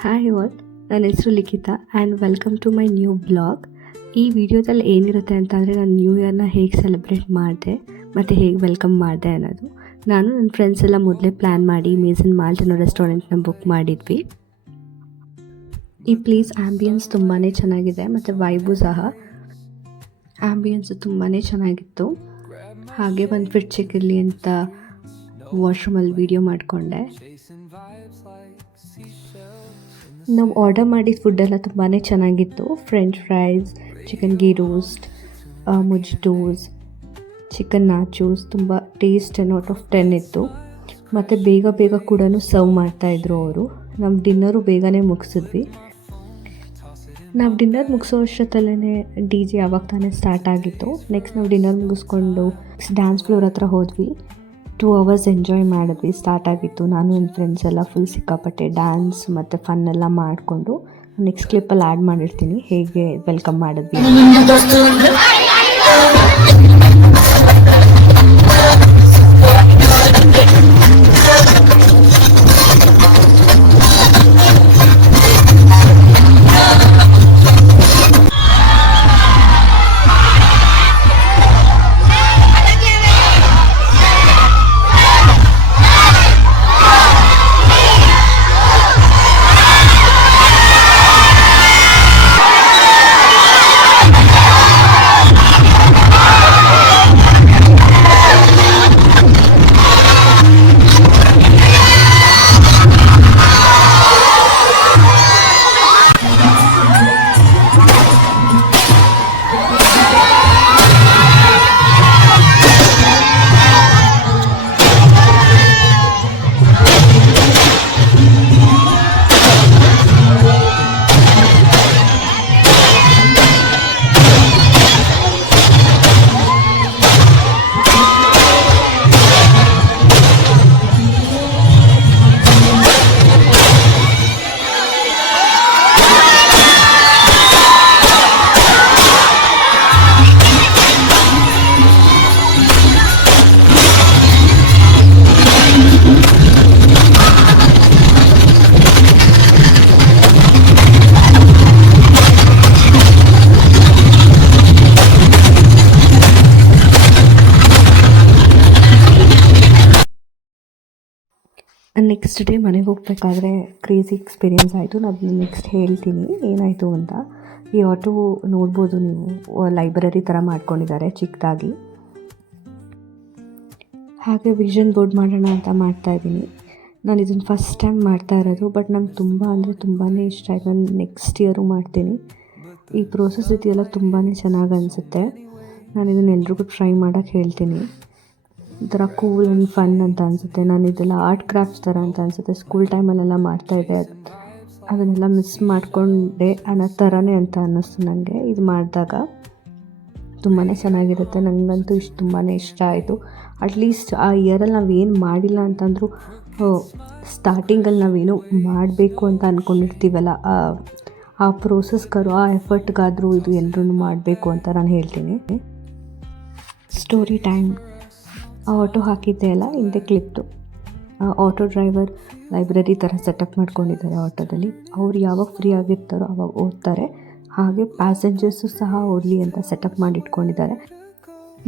Hi all, ನನ್ನ ಹೆಸರು Likhita and welcome to my new blog. ಈ ವಿಡಿಯೋದಲ್ಲಿ ಏನಿರುತ್ತೆ ಅಂತಂದರೆ ನಾನು ನ್ಯೂ ಇಯರ್ನ ಹೇಗೆ ಸೆಲೆಬ್ರೇಟ್ ಮಾಡಿದೆ ಮತ್ತು ಹೇಗೆ ವೆಲ್ಕಮ್ ಮಾಡಿದೆ ಅನ್ನೋದು. ನಾನು ನನ್ನ ಫ್ರೆಂಡ್ಸ್ ಎಲ್ಲ ಮೊದಲೇ ಪ್ಲ್ಯಾನ್ ಮಾಡಿ ಮೇಸನ್ ಮಾಲ್ಟ್ ಅನ್ನೋ ರೆಸ್ಟೋರೆಂಟ್ನ ಬುಕ್ ಮಾಡಿದ್ವಿ. ಈ ಪ್ಲೇಸ್ ಆ್ಯಂಬಿಯನ್ಸ್ ತುಂಬಾ ಚೆನ್ನಾಗಿದೆ ಮತ್ತು ವೈಬು ಸಹ. ಆ್ಯಂಬಿಯನ್ಸ್ ತುಂಬಾ ಚೆನ್ನಾಗಿತ್ತು. ಹಾಗೆ ಒಂದು ಫಿಟ್ ಚೆಕ್ ಇರಲಿ ಅಂತ ವಾಶ್ರೂಮಲ್ಲಿ ವೀಡಿಯೋ ಮಾಡಿಕೊಂಡೆ. ನಾವು ಆರ್ಡರ್ ಮಾಡಿದ ಫುಡ್ಡೆಲ್ಲ ತುಂಬಾ ಚೆನ್ನಾಗಿತ್ತು. French fries, chicken ghee roast, mojitos, chicken nachos ತುಂಬ ಟೇಸ್ಟ್ 10 out of 10 ಇತ್ತು. ಮತ್ತು ಬೇಗ ಕೂಡ ಸರ್ವ್ ಮಾಡ್ತಾಯಿದ್ರು ಅವರು. ನಮ್ಮ ಡಿನ್ನರು ಬೇಗನೆ ಮುಗಿಸಿದ್ವಿ. ನಾವು ಡಿನ್ನರ್ ಮುಗಿಸೋ ಅಷ್ಟೊತ್ತಲ್ಲೇ ಡಿ ಜೆ ಆವಾಗ ತಾನೇ ಸ್ಟಾರ್ಟ್ ಆಗಿತ್ತು. ನೆಕ್ಸ್ಟ್ ನಾವು ಡಿನ್ನರ್ ಮುಗಿಸ್ಕೊಂಡು ಡ್ಯಾನ್ಸ್ ಫ್ಲೋರ್ ಹತ್ರ ಹೋದ್ವಿ. 2 hours ಎಂಜಾಯ್ ಮಾಡಿದ್ವಿ. ಸ್ಟಾರ್ಟ್ ಆಗಿತ್ತು. ನಾನು ನನ್ನ ಫ್ರೆಂಡ್ಸ್ ಎಲ್ಲ ಫುಲ್ ಸಿಕ್ಕಾಪಟ್ಟೆ ಡ್ಯಾನ್ಸ್ ಮತ್ತು ಫನ್ ಎಲ್ಲ ಮಾಡಿಕೊಂಡು ನೆಕ್ಸ್ಟ್ ಕ್ಲಿಪ್ಪಲ್ಲಿ ಆ್ಯಡ್ ಮಾಡಿರ್ತೀನಿ ಹೇಗೆ ವೆಲ್ಕಮ್ ಮಾಡಿದ್ವಿ. ನೆಕ್ಸ್ಟ್ ಡೇ ಮನೆಗೆ ಹೋಗ್ಬೇಕಾದ್ರೆ ಕ್ರೇಜಿ ಎಕ್ಸ್ಪೀರಿಯೆನ್ಸ್ ಆಯಿತು. ನಾನು ನೆಕ್ಸ್ಟ್ ಹೇಳ್ತೀನಿ ಏನಾಯಿತು ಅಂತ. ಈ ಆಟೋ ನೋಡ್ಬೋದು ನೀವು, ಲೈಬ್ರರಿ ಥರ ಮಾಡ್ಕೊಂಡಿದ್ದಾರೆ ಚಿಕ್ಕದಾಗಿ. ಹಾಗೆ ವಿಷನ್ ಬೋರ್ಡ್ ಮಾಡೋಣ ಅಂತ ಮಾಡ್ತಾಯಿದ್ದೀನಿ. ನಾನು ಇದನ್ನು ಫಸ್ಟ್ ಟೈಮ್ ಮಾಡ್ತಾ ಇರೋದು, ಬಟ್ ನಂಗೆ ತುಂಬಾ ಇಷ್ಟ ಆಯಿತು. ನಾನು ನೆಕ್ಸ್ಟ್ ಇಯರು ಮಾಡ್ತೀನಿ. ಈ ಪ್ರೋಸೆಸ್ ಇದೆಯಲ್ಲ ತುಂಬಾ ಚೆನ್ನಾಗಿ ಅನಿಸುತ್ತೆ. ನಾನು ಇದನ್ನು ಎಲ್ರಿಗೂ ಟ್ರೈ ಮಾಡೋಕ್ಕೆ ಹೇಳ್ತೀನಿ. ಒಂಥರ ಕೂಲ್ ಆ್ಯಂಡ್ ಫನ್ ಅಂತ ಅನಿಸುತ್ತೆ. ನಾನು ಇದೆಲ್ಲ ಆರ್ಟ್ ಕ್ರಾಫ್ಟ್ಸ್ ಥರ ಅಂತ ಅನಿಸುತ್ತೆ. ಸ್ಕೂಲ್ ಟೈಮಲ್ಲೆಲ್ಲ ಮಾಡ್ತಾಯಿದ್ದೆ, ಅದನ್ನೆಲ್ಲ ಮಿಸ್ ಮಾಡಿಕೊಂಡೆ ಅನ್ನೋ ಥರನೇ ಅಂತ ಅನ್ನಿಸ್ತು ನನಗೆ. ಇದು ಮಾಡಿದಾಗ ತುಂಬಾ ಚೆನ್ನಾಗಿರುತ್ತೆ. ನನಗಂತೂ ತುಂಬಾ ಇಷ್ಟ ಆಯಿತು. ಅಟ್ಲೀಸ್ಟ್ ಆ ಇಯರಲ್ಲಿ ನಾವೇನು ಮಾಡಿಲ್ಲ ಅಂತಂದರೂ ಸ್ಟಾರ್ಟಿಂಗಲ್ಲಿ ನಾವೇನು ಮಾಡಬೇಕು ಅಂತ ಅಂದ್ಕೊಂಡಿರ್ತೀವಲ್ಲ, ಆ ಪ್ರೋಸೆಸ್ಗಾದ್ರು ಆ ಎಫರ್ಟ್ಗಾದರೂ ಇದು ಎಲ್ಲರೂ ಮಾಡಬೇಕು ಅಂತ ನಾನು ಹೇಳ್ತೀನಿ. Story time. ಆ ಆಟೋ ಹಾಕಿದ್ದೆ ಅಲ್ಲ ಹಿಂದೆ ಕ್ಲಿಪ್ತು. ಆಟೋ ಡ್ರೈವರ್ ಲೈಬ್ರರಿ ಥರ ಸೆಟಪ್ ಮಾಡ್ಕೊಂಡಿದ್ದಾರೆ ಆಟೋದಲ್ಲಿ. ಅವ್ರು ಯಾವಾಗ ಫ್ರೀ ಆಗಿರ್ತಾರೋ ಆವಾಗ ಓದ್ತಾರೆ. ಹಾಗೆ ಪ್ಯಾಸೆಂಜರ್ಸು ಸಹ ಓದಲಿ ಅಂತ ಸೆಟಪ್ ಮಾಡಿ ಇಟ್ಕೊಂಡಿದ್ದಾರೆ.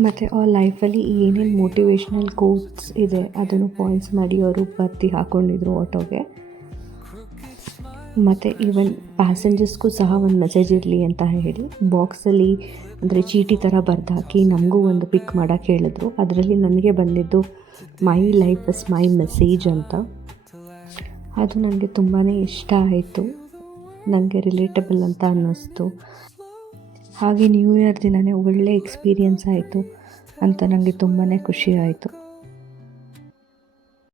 ಮತ್ತು ಆ ಲೈಫಲ್ಲಿ ಏನೇನು ಮೋಟಿವೇಶ್ನಲ್ ಕೋಟ್ಸ್ ಇದೆ ಅದನ್ನು ಪಾಯಿಂಟ್ಸ್ ಮಾಡಿ ಅವರು ಬರ್ದು ಹಾಕ್ಕೊಂಡಿದ್ರು ಆಟೋಗೆ. ಮತ್ತು ಈವನ್ ಪ್ಯಾಸೆಂಜರ್ಸ್ಗೂ ಸಹ ಒಂದು ಮೆಸೇಜ್ ಇರಲಿ ಅಂತ ಹೇಳಿ ಬಾಕ್ಸಲ್ಲಿ ಅಂದರೆ ಚೀಟಿ ಥರ ಬರೆದು ಹಾಕಿ ನಮಗೂ ಒಂದು ಪಿಕ್ ಮಾಡೋಕ್ಕೆ ಹೇಳಿದ್ರು. ಅದರಲ್ಲಿ ನನಗೆ ಬಂದಿದ್ದು my life is my message ಅಂತ. ಅದು ನನಗೆ ತುಂಬಾ ಇಷ್ಟ ಆಯಿತು. ನನಗೆ ರಿಲೇಟಬಲ್ ಅಂತ ಅನ್ನಿಸ್ತು. ಹಾಗೆ ನ್ಯೂ ಇಯರ್ ದಿನವೇ ಒಳ್ಳೆ ಎಕ್ಸ್ಪೀರಿಯೆನ್ಸ್ ಆಯಿತು ಅಂತ ನನಗೆ ತುಂಬಾ ಖುಷಿ ಆಯಿತು.